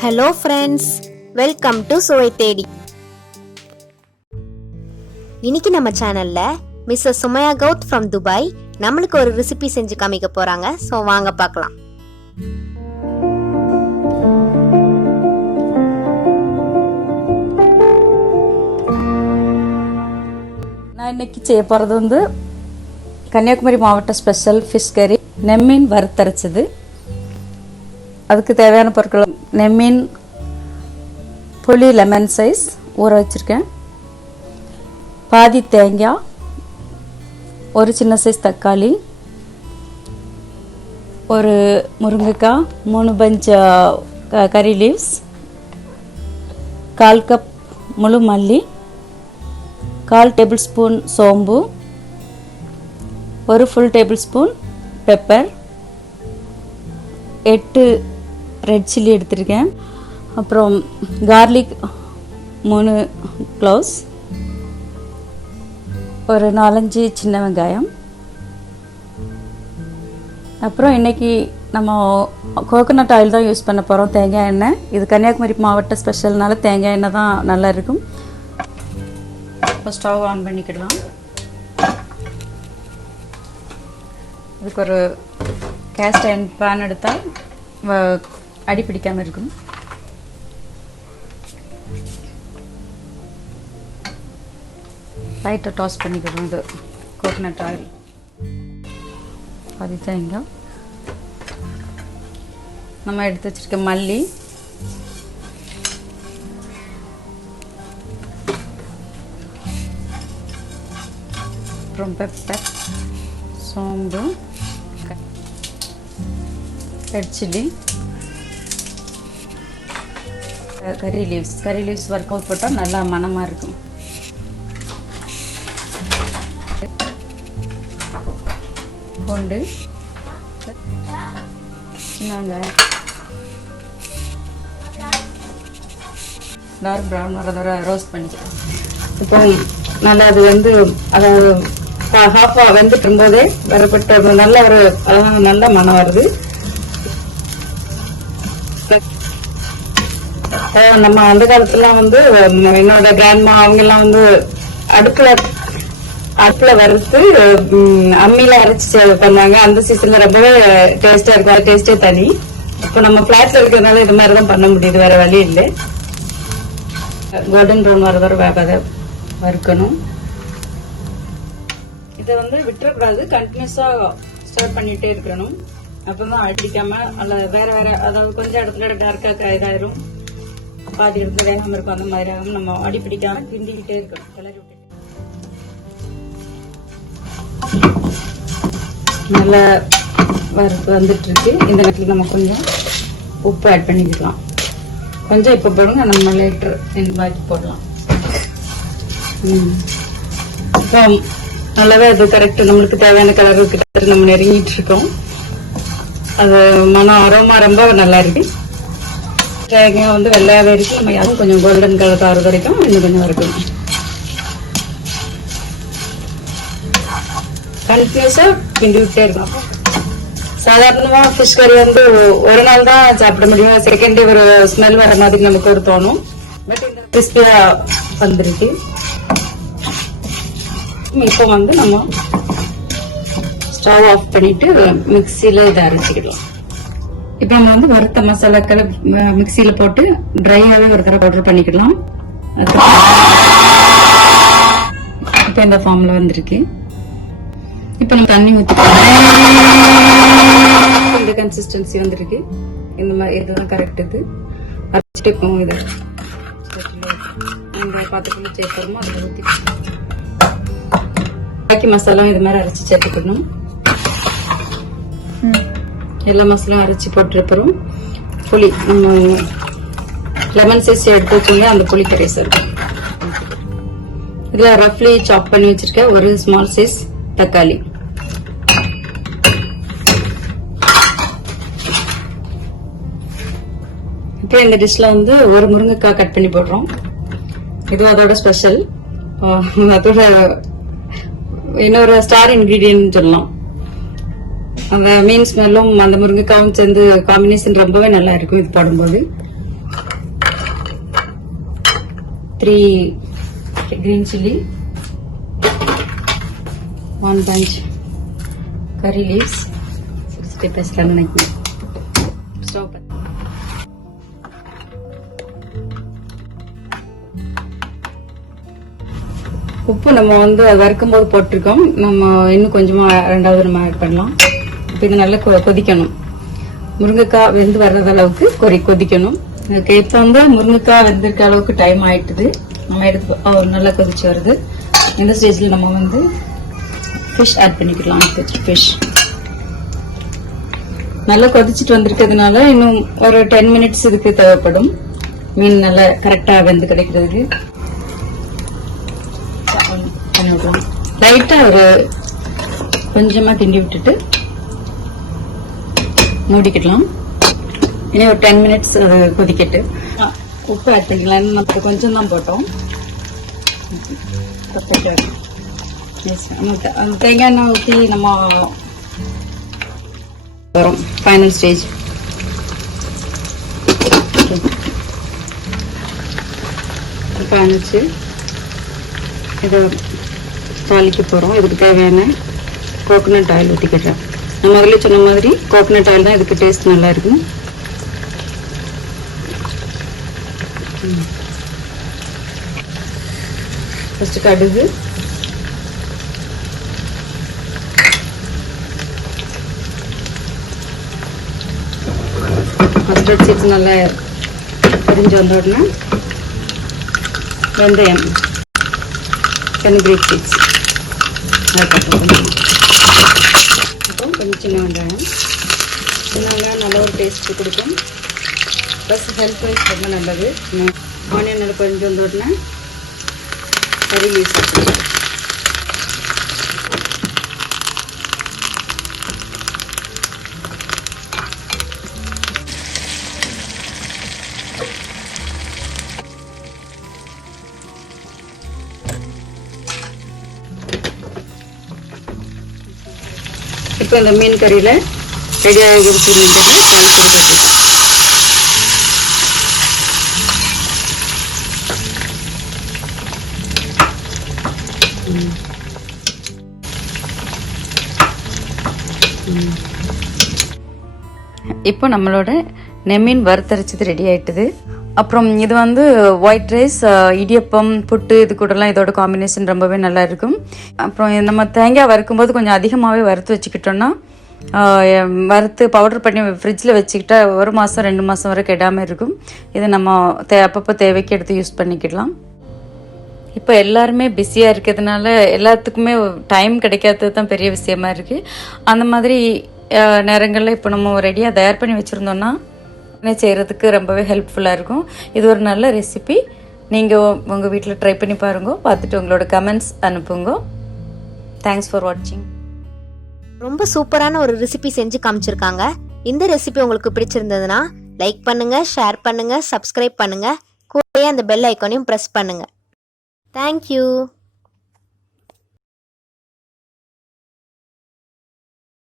Hello friends, welcome to Suvai Thedi. இன்னைக்கு நம்ம சேனல்ல மிஸ்ஸஸ் சுமையா கவுத் from துபாய் நம்மளுக்கு ஒரு ரெசிபி செஞ்சு காமிக்க போறாங்க. சோ வாங்க பார்க்கலாம். நான் இன்னைக்கு செய்ய போறது வந்து கன்னியாகுமரி மாவட்ட ஸ்பெஷல் ஃபிஷ் கறி நெம்மீன் வறுத்தரைச்சது. அதுக்கு தேவையான பொருட்கள் நெம்மீன் புளி லெமன் சைஸ் ஊற வச்சுருக்கேன், பாதி தேங்காய், ஒரு சின்ன சைஸ் தக்காளி, ஒரு முருங்கைக்காய், 3 பஞ்ச் கறி லீவ்ஸ், 1/4 கப் முழு மல்லி, 1/4 டேபிள் ஸ்பூன் சோம்பு, ஒரு full table spoon pepper, 8 red chilli எடுத்திருக்கேன், அப்புறம் கார்லிக் 3 க்ளோவ்ஸ், ஒரு 4-5 சின்ன வெங்காயம். அப்புறம் இன்றைக்கி நம்ம கோகோனட் ஆயில் தான் யூஸ் பண்ண போகிறோம், தேங்காய் எண்ணெய். இது கன்னியாகுமரி மாவட்ட ஸ்பெஷல்னால தேங்காய் எண்ணெய் தான் நல்லா இருக்கும். இப்போ ஸ்டவ் ஆன் பண்ணிக்கிடலாம். இதுக்கு ஒரு கேஸ்ட் அயர்ன் பேன் எடுத்தால் அடி பிடிக்காமல் இருக்கும். லைட்டாக டாஸ் பண்ணிக்கிடுவோம். இது கோகோனட் ஆயில் அது தேங்காய், நம்ம எடுத்து வச்சுருக்க மல்லி, அப்புறம் பெப்பர், சோம்பு, ரெட் சில்லி, கறி லீவ்ஸ் ஒர்க் அவுட் போட்டால் நல்லா மணமாக இருக்கும். பூண்டு, சின்ன வெங்காயம் டார்க் ப்ரௌன் வர ரோஸ்ட் பண்ணிக்கலாம். இப்போ நல்லா அது வந்து அதை ஹாஃபாக வெந்துட்டு இருக்கும்போதே வரப்பட்ட நல்ல ஒரு நல்ல மனம் வருது. நம்ம அந்த காலத்துலாம் வந்து என்னோட கிராண்ட்மா அவங்கெல்லாம் வந்து அடுப்புல வறுத்து அம்மியில அரைச்சி பண்ணாங்க. அந்த சீசன்ல ரொம்பவே டேஸ்டா இருக்கும், டேஸ்டே தனி. இப்போ நம்ம பிளாட்ல இருக்கிறதுனால இது மாதிரிதான் பண்ண முடியுது, வேற வழி இல்லை. கோல்டன் ப்ரௌன் வர வேகாத வறுக்கணும். இதை வந்து விட்டுறக்கூடாது, கண்டினியூஸா ஸ்டார்ட் பண்ணிட்டே இருக்கணும். அப்பதான் அடிக்காம அல்ல வேற வேற, அதாவது கொஞ்சம் இடத்துல டார்க்கா இதாயிரும், பாதி இடத்துல வேகாம இருக்கும். அந்த மாதிரி ஆகும். நம்ம அடி பிடிக்காம கிண்டிக்கிட்டே இருக்கணும், கிளறி விட்டு. நல்லா வந்துட்டு இருக்கு. இந்த நேரத்தில் நம்ம கொஞ்சம் உப்பு ஆட் பண்ணிக்கலாம். கொஞ்சம் இப்போ போடுங்க, நம்ம லேட்டர் பாக்கி போடலாம். இப்போ நல்லாவே அது கரெக்ட், நம்மளுக்கு தேவையான கலருக்கு நம்ம நெருங்கிட்டு இருக்கோம். அது மனம் அரோமா ரொம்ப நல்லா இருக்கு. தேங்காய் வந்து வெள்ளையாவே இருக்கு. நம்ம யாரும் கொஞ்சம் கோல்டன் கலர் ஆறு வரைக்கும் இன்னும் கொஞ்சம் இருக்கணும். கண்டினியூஸா கிண்டி விட்டே இருக்கும். சாதாரணமா ஃபிஷ் கறி வந்து ஒரு நாள் தான் சாப்பிட முடியும், செகண்ட் டே ஒரு ஸ்மெல் வர மாதிரி நமக்கு ஒரு தோணும். பட் இந்த கிறிஸ்பியா வந்துருக்கு. இப்போ வந்து நம்ம ஸ்டவ் ஆஃப் பண்ணிட்டு மிக்சியில இதை அரைச்சிக்கலாம். இப்போ நம்ம வந்து வறுத்த மசாலாக்களை மிக்சியில போட்டு ட்ரையாவே ஒரு தடவை பவுடர் பண்ணிக்கலாம். இப்போ இந்த ஃபார்ம்ல வந்திருக்கு. இப்போ நம்ம தண்ணி ஊற்றிக்கலாம். இந்த கன்சிஸ்டன்சி வந்துருக்கு. இந்த மாதிரி இதுதான் கரெக்ட். இது அரைச்சிட்டு இப்போ இது பாத்துக்கணும் சேர்க்கணுமோ அதை ஊற்றி பாக்கி மசாலா இது மாதிரி அரைச்சி சேர்த்துக்கணும். எல்லா மசாலாம் அரைச்சி போட்டுருப்போம். புளி நம்ம லெமன் சைஸ் எடுத்து வச்சுங்க, அந்த புளி கரைசல் இருக்கும். இதுல ரஃப்லி சாப் பண்ணி வச்சிருக்கேன் ஒரு ஸ்மால் சைஸ் தக்காளி. இப்போ இந்த டிஷ்ல வந்து ஒரு முருங்கைக்காய் கட் பண்ணி போடுறோம். இது அதோட ஸ்பெஷல், அதோட இன்னொரு ஸ்டார் இன்கிரீடியன்ட் சொல்லலாம். அந்த மீன் ஸ்மெல்லும் அந்த முருங்கைக்காவும் சேர்ந்து காம்பினேஷன் ரொம்பவே நல்லா இருக்கும் இது போடும்போது. 3 green chili, 1 bunch curry leaves, 60 paste lemon. Stop. உப்பு நம்ம வந்து வறுக்கும் போது போட்டிருக்கோம். நம்ம இன்னும் கொஞ்சமா ரெண்டாவது நம்ம ஆட் பண்ணலாம். இப்போ இது நல்லா கொதிக்கணும். முருங்கைக்காய் வெந்து வர்றது அளவுக்கு கொதிக்கணும். இப்போ வந்து முருங்கைக்காய் வெந்திருக்க அளவுக்கு டைம் ஆயிட்டுது. நம்ம எடுத்து நல்லா கொதிச்சு வருது. இந்த ஸ்டேஜ்ல நம்ம வந்து ஃபிஷ் ஆட் பண்ணிக்கலாம். ஃபிஷ் நல்லா கொதிச்சுட்டு வந்திருக்கிறதுனால இன்னும் ஒரு 10 மினிட்ஸ் இதுக்கு தேவைப்படும். மீன் நல்லா கரெக்டா வெந்து கிடைக்கிறதுக்கு லைட்டா ஒரு கொஞ்சமா கிண்டி விட்டுட்டு மூடிக்கலாம். இனி ஒரு 10 மினிட்ஸ் அது கொதிக்கட்டு. உப்பு ஆட் பண்ணிக்கலாம். நம்ம கொஞ்சம் தான் போட்டோம். தேங்காய் எண்ணெய் ஊற்றி நம்ம வரும் ஃபைனல் ஸ்டேஜ். இப்போ அனுப்பிச்சு இதை தாளிக்க போகிறோம். இதுக்கு தேவையான கோகோனட் ஆயில் ஊற்றிக்கிறேன். நான் முதல்ல சொன்ன மாதிரி கோகோனட் ஆயில் தான் இதுக்கு டேஸ்ட் நல்லா இருக்கும். ஃபர்ஸ்ட் கடுகு, மஸ்டர்ட் சீட்ஸ் நல்லா பொரிஞ்சு வந்த உடனே வெந்தயம், ஃபெனுக்ரீக் சீட்ஸ், அப்புறம் கொஞ்சம் சின்ன வெங்காயம் நல்ல ஒரு டேஸ்ட் கொடுக்கும். ப்ளஸ் ஹெல்த் வைஸ் ரொம்ப நல்லது. ஆனியன் நல்லா பொரிஞ்சு வந்த உடனே கறி லீவ்ஸ் இப்போ இந்த மீன் கறியில ரெடியாக இருக்கிறது. இப்போ நம்மளோட நெம்மீன் வறுத்தரைச்சது ரெடி ஆயிட்டுது. அப்புறம் இது வந்து ஒயிட் ரைஸ், இடியப்பம், புட்டு இது கூடலாம் இதோட காம்பினேஷன் ரொம்பவே நல்லா இருக்கும். அப்புறம் நம்ம தேங்காய் வறுக்கும்போது கொஞ்சம் அதிகமாகவே வறுத்து வச்சுக்கிட்டோன்னா வறுத்து பவுடர் பண்ணி ஃப்ரிட்ஜில் வச்சுக்கிட்டா 1 மாதம் 2 மாதம் வரை கெடாமல் இருக்கும். இதை நம்ம அப்பப்போ தேவைக்கு எடுத்து யூஸ் பண்ணிக்கலாம். இப்போ எல்லாருமே பிஸியாக இருக்கிறதுனால எல்லாத்துக்குமே டைம் கிடைக்காதது தான் பெரிய விஷயமா இருக்குது. அந்த மாதிரி நேரங்களில் இப்போ நம்ம ரெடியாக தயார் பண்ணி வச்சுருந்தோன்னா செய்கிறதுக்கு ரொம்பவே ஹெல்ப்ஃபுல்லாக இருக்கும். இது ஒரு நல்ல ரெசிபி. நீங்கள் உங்கள் வீட்டில் ட்ரை பண்ணி பாருங்க. பார்த்துட்டு உங்களோட கமெண்ட்ஸ் அனுப்புங்க. தேங்க்ஸ் ஃபார் வாட்சிங். ரொம்ப சூப்பரான ஒரு ரெசிபி செஞ்சு காமிச்சிருக்காங்க. இந்த ரெசிபி உங்களுக்கு பிடிச்சிருந்ததுன்னா லைக் பண்ணுங்க, ஷேர் பண்ணுங்க, சப்ஸ்கிரைப் பண்ணுங்க. கூடவே அந்த பெல் ஐக்கானையும் ப்ரெஸ் பண்ணுங்க. தேங்க்யூ.